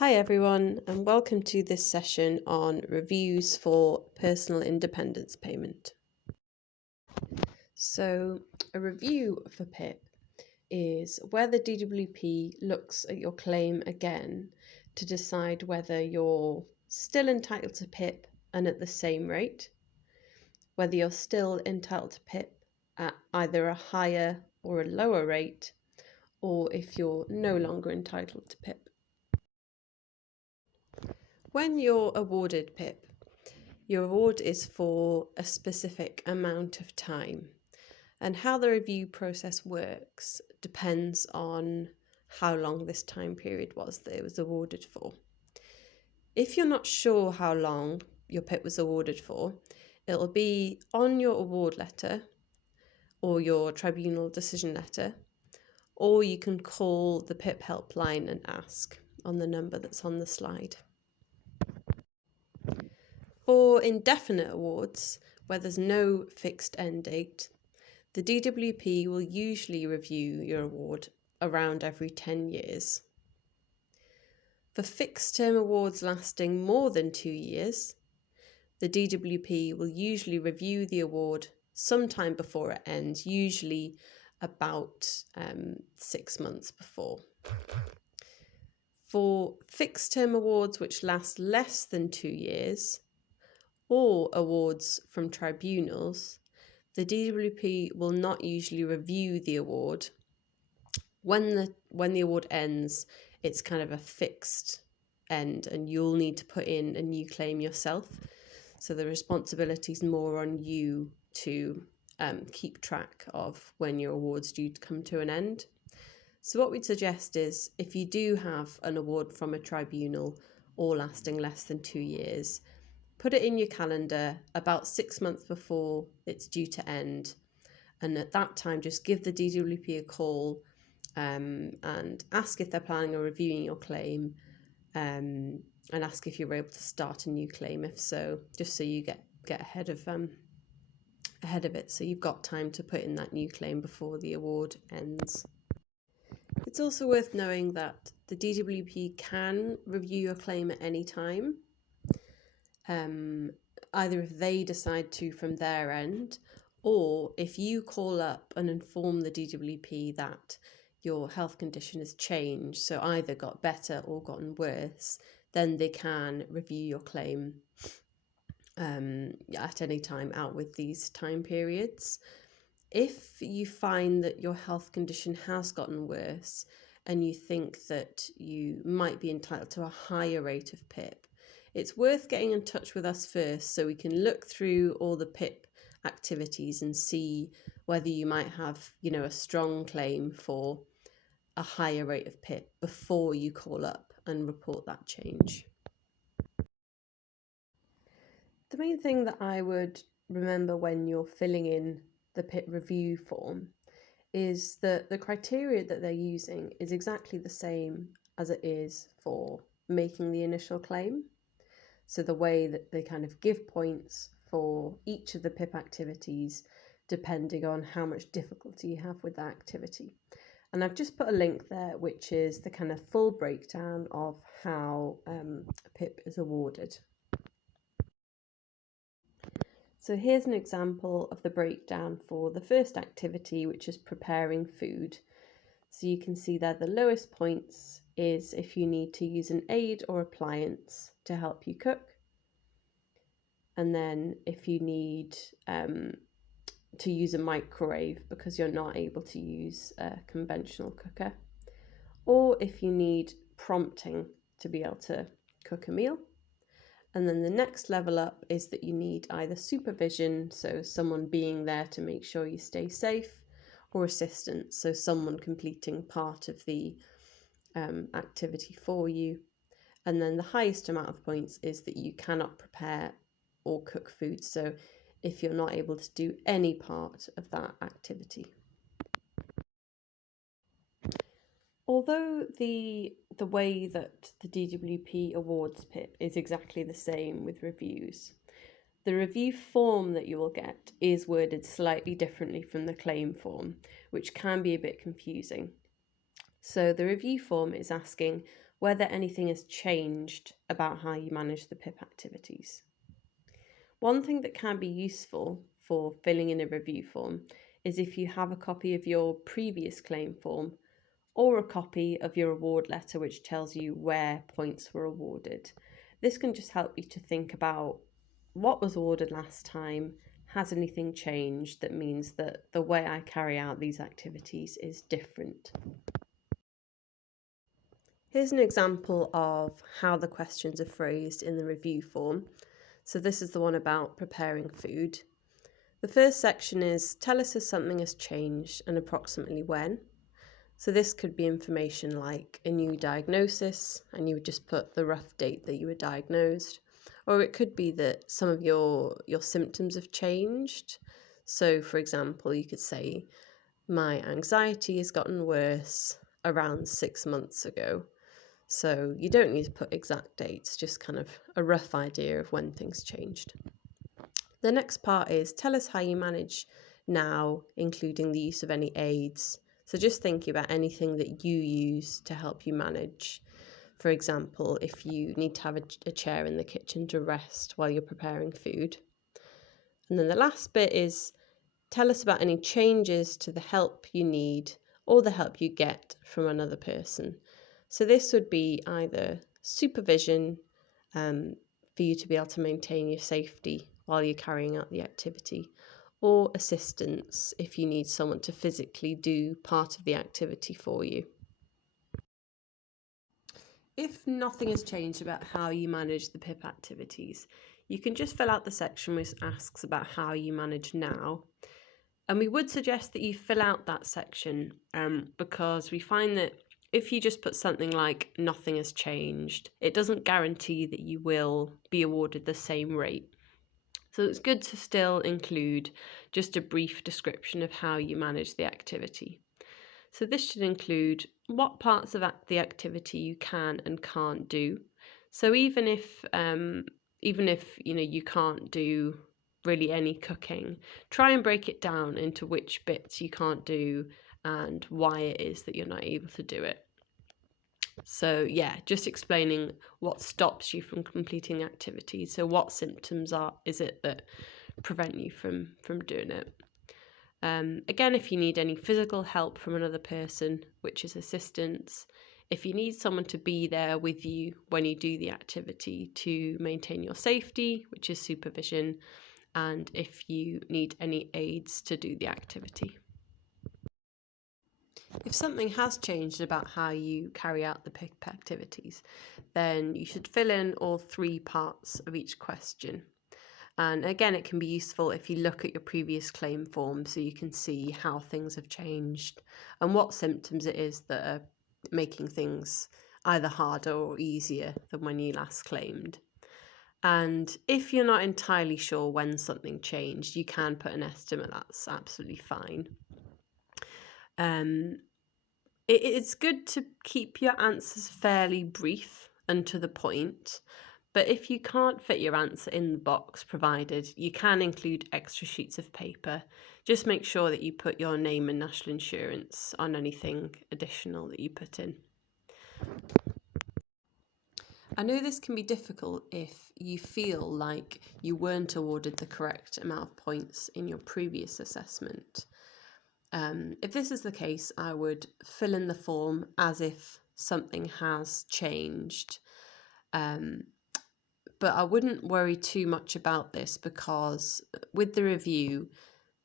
Hi everyone, and welcome to this session on reviews for personal independence payment. So, a review for PIP is where the DWP looks at your claim again to decide whether you're still entitled to PIP and at the same rate, whether you're still entitled to PIP at either a higher or a lower rate, or if you're no longer entitled to PIP. When you're awarded PIP, your award is for a specific amount of time, and how the review process works depends on how long this time period was that it was awarded for. If you're not sure how long your PIP was awarded for, it'll be on your award letter or your tribunal decision letter, or you can call the PIP helpline and ask on the number that's on the slide. For indefinite awards, where there's no fixed end date, the DWP will usually review your award around every 10 years. For fixed term awards lasting more than 2 years, the DWP will usually review the award sometime before it ends, usually about 6 months before. For fixed term awards which last less than 2 years, or awards from tribunals, the DWP will not usually review the award. When the award ends, it's kind of a fixed end and you'll need to put in a new claim yourself. So the responsibility is more on you to keep track of when your award's due to come to an end. So what we'd suggest is if you do have an award from a tribunal or lasting less than 2 years, put it in your calendar about 6 months before it's due to end. And at that time, just give the DWP a call and ask if they're planning on reviewing your claim and ask if you're able to start a new claim. If so, just so you get ahead of it. So you've got time to put in that new claim before the award ends. It's also worth knowing that the DWP can review your claim at any time. Either if they decide to from their end, or if you call up and inform the DWP that your health condition has changed, so either got better or gotten worse, then they can review your claim at any time out with these time periods. If you find that your health condition has gotten worse and you think that you might be entitled to a higher rate of PIP, it's worth getting in touch with us first so we can look through all the PIP activities and see whether you might have, a strong claim for a higher rate of PIP before you call up and report that change. The main thing that I would remember when you're filling in the PIP review form is that the criteria that they're using is exactly the same as it is for making the initial claim. So the way that they kind of give points for each of the PIP activities depending on how much difficulty you have with that activity. And I've just put a link there, which is the kind of full breakdown of how PIP is awarded. So here's an example of the breakdown for the first activity, which is preparing food. So you can see there the lowest points is if you need to use an aid or appliance to help you cook. And then if you need to use a microwave because you're not able to use a conventional cooker. Or if you need prompting to be able to cook a meal. And then the next level up is that you need either supervision, so someone being there to make sure you stay safe, or assistance, so someone completing part of the activity for you. And then the highest amount of points is that you cannot prepare or cook food, so if you're not able to do any part of that activity. Although the way that the DWP awards PIP is exactly the same with reviews, the review form that you will get is worded slightly differently from the claim form, which can be a bit confusing. So the review form is asking whether anything has changed about how you manage the PIP activities. One thing that can be useful for filling in a review form is if you have a copy of your previous claim form or a copy of your award letter which tells you where points were awarded. This can just help you to think about what was awarded last time. Has anything changed that means that the way I carry out these activities is different? Here's an example of how the questions are phrased in the review form. So this is the one about preparing food. The first section is tell us if something has changed and approximately when. So this could be information like a new diagnosis, and you would just put the rough date that you were diagnosed. Or it could be that some of your symptoms have changed. So for example, you could say, my anxiety has gotten worse around 6 months ago. So you don't need to put exact dates, just kind of a rough idea of when things changed. The next part is tell us how you manage now, including the use of any aids. So just thinking about anything that you use to help you manage. For example, if you need to have a chair in the kitchen to rest while you're preparing food. And then the last bit is tell us about any changes to the help you need or the help you get from another person. So this would be either supervision for you to be able to maintain your safety while you're carrying out the activity, or assistance if you need someone to physically do part of the activity for you. If nothing has changed about how you manage the PIP activities, you can just fill out the section which asks about how you manage now. And we would suggest that you fill out that section because we find that if you just put something like nothing has changed, it doesn't guarantee that you will be awarded the same rate. So it's good to still include just a brief description of how you manage the activity. So this should include what parts of the activity you can and can't do. So even if you can't do really any cooking, try and break it down into which bits you can't do and why it is that you're not able to do it. So yeah, just explaining what stops you from completing activities. So what symptoms is it that prevent you from doing it? Again, if you need any physical help from another person, which is assistance, if you need someone to be there with you when you do the activity to maintain your safety, which is supervision, and if you need any aids to do the activity. If something has changed about how you carry out the PIP activities, then you should fill in all 3 parts of each question. And again, it can be useful if you look at your previous claim form so you can see how things have changed and what symptoms it is that are making things either harder or easier than when you last claimed. And if you're not entirely sure when something changed, you can put an estimate. That's absolutely fine. It's good to keep your answers fairly brief and to the point, but if you can't fit your answer in the box provided, you can include extra sheets of paper. Just make sure that you put your name and national insurance on anything additional that you put in. I know this can be difficult if you feel like you weren't awarded the correct amount of points in your previous assessment. If this is the case, I would fill in the form as if something has changed. But I wouldn't worry too much about this because with the review,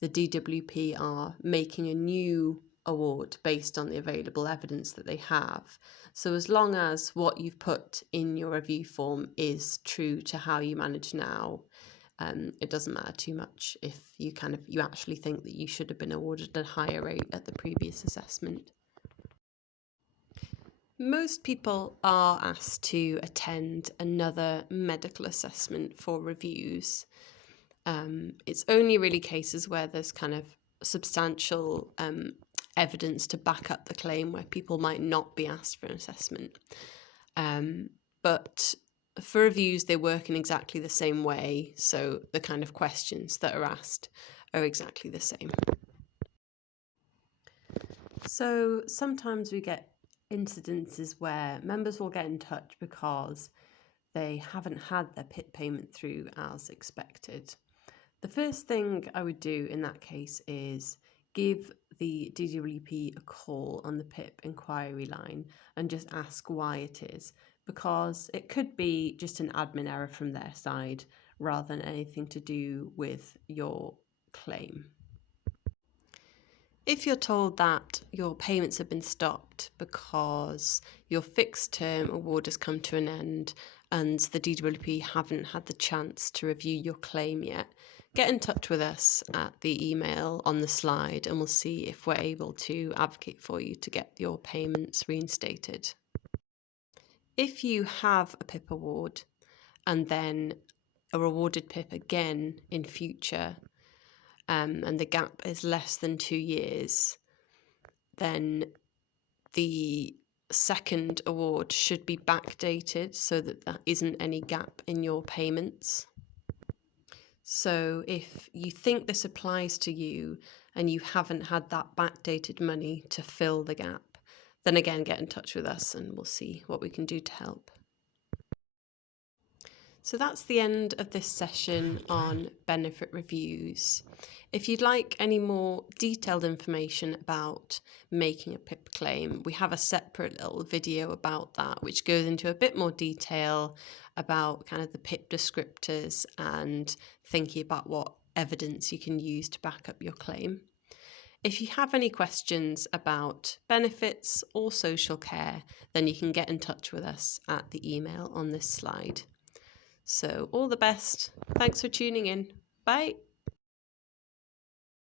the DWP are making a new award based on the available evidence that they have. So as long as what you've put in your review form is true to how you manage now, it doesn't matter too much if you actually think that you should have been awarded a higher rate at the previous assessment. Most people are asked to attend another medical assessment for reviews. It's only really cases where there's kind of substantial evidence to back up the claim where people might not be asked for an assessment. But for reviews, they work in exactly the same way, so the kind of questions that are asked are exactly the same. So sometimes we get incidences where members will get in touch because they haven't had their PIP payment through as expected. The first thing I would do in that case is give the DWP a call on the PIP inquiry line and just ask why it is, because it could be just an admin error from their side rather than anything to do with your claim. If you're told that your payments have been stopped because your fixed term award has come to an end and the DWP haven't had the chance to review your claim yet, get in touch with us at the email on the slide and we'll see if we're able to advocate for you to get your payments reinstated. If you have a PIP award and then a rewarded PIP again in future, and the gap is less than 2 years, then the second award should be backdated so that there isn't any gap in your payments. So if you think this applies to you and you haven't had that backdated money to fill the gap, then again get in touch with us and we'll see what we can do to help. So that's the end of this session on benefit reviews. If you'd like any more detailed information about making a PIP claim, we have a separate little video about that, which goes into a bit more detail about kind of the PIP descriptors and thinking about what evidence you can use to back up your claim. If you have any questions about benefits or social care, then you can get in touch with us at the email on this slide. So all the best. Thanks for tuning in. Bye.